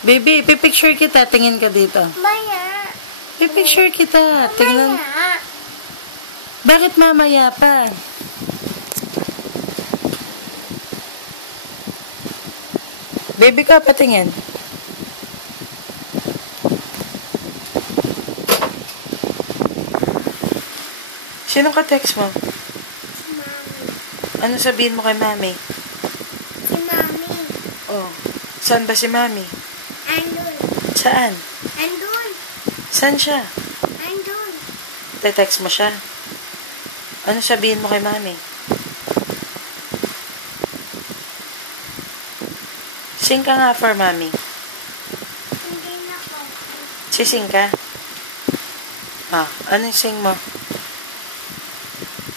Baby, pipicture kita. Tingin ka dito. Maya. Pipicture kita. Tingnan. Maya. Bakit mamaya pa? Baby ka, patingin. Sino ka text mo? Si Mami. Ano sabihin mo kay Mami? Si Mami. Oh, saan ba si Mami? Andun. Saan? Andun. Saan siya? Andun. Te-text mo siya? Ano sabihin mo kay Mami? Sing ka nga for Mami. Hindi na ko. Sising ka? Ah, anong sing mo?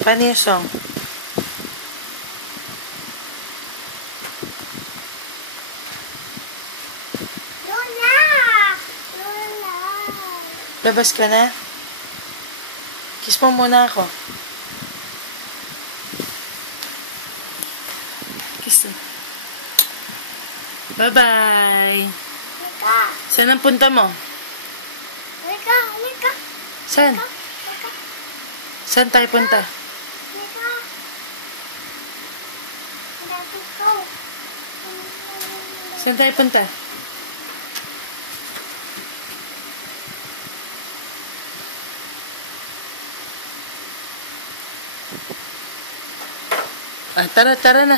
Paano yung song? Lola! Lola! Labas ka na? Kiss mo muna ako. Kiss mo. Bye-bye. Lika! Saan ang punta mo? Lika! Lika! Saan? Lika! Saan tayo punta? Lika! Dati ko. Saan tayo punta? Ah, tara na.